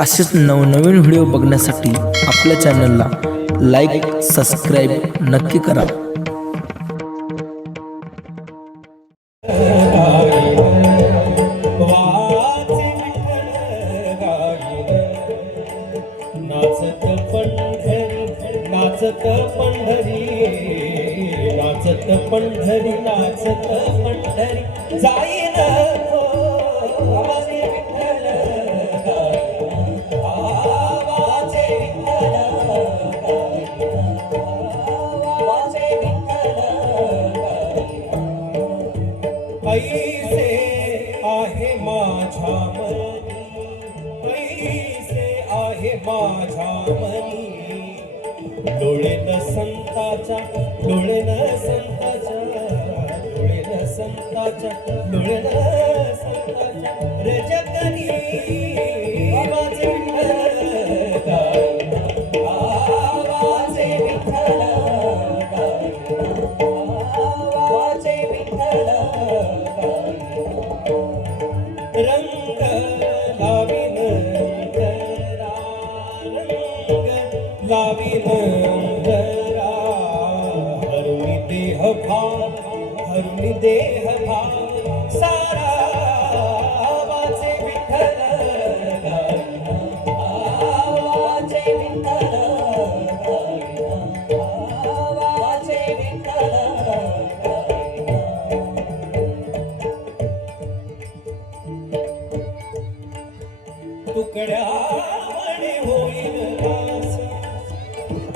असेच नवनवीन व्हिडिओ बघण्यासाठी आपल्या चॅनलला लाईक सबस्क्राईब नक्की करा। नाचत पंढरी नाचत पंढरी नाचत पंढरी जाईन आवाजे विठ्ठल आवाजे विठ्ठल ऐसे आहे माझ्या मनी ऐसे आहे माझ्या मनी डोळे न संताच्या डोळे न संताच्या डोळे न संताच्या डोळे न संताच्या रजतनी आवाजे विठ्ठल आवाजे विठ्ठल आवाजे विठ्ठल रंग लावीन लावीन हरुणी देह भाव सारा आवाजे विठ्ठल आवाजे विठ्ठल आवाजे विठ्ठल तुकड्या म्हणे होईल दास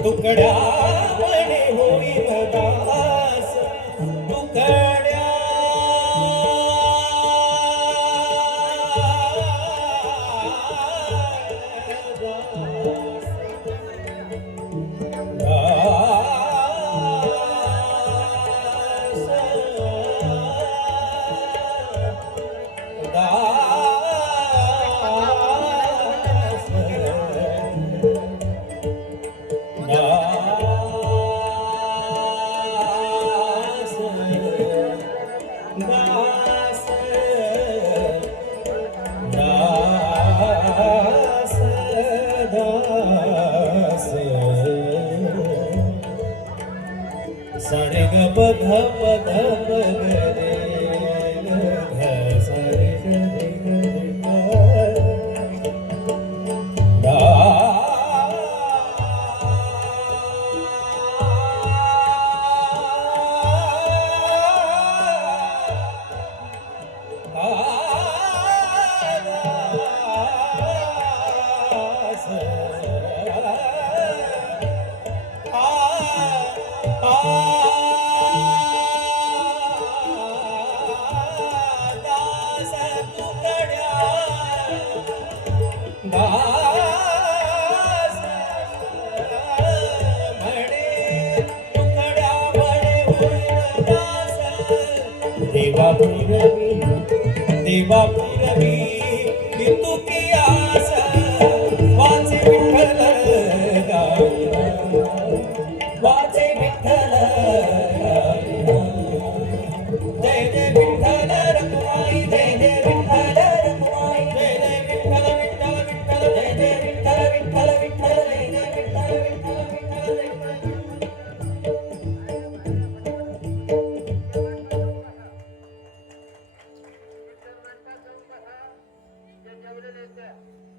तुकड्या म्हणे होईल दास तुकड्या सारे ग पध पध रे ग सारे ग देवा पुरवी तू की आस वाचे विठ्ठल वाचे विठ्ठल जय जय विठ्ठल रखुमाई जय जय विठ्ठल रखुमाई जय जय विठ्ठल विठ्ठल विठ्ठल जय जय विठ्ठल विठ्ठल विठ्ठल जय जय विठ्ठल विठ्ठल विठ्ठल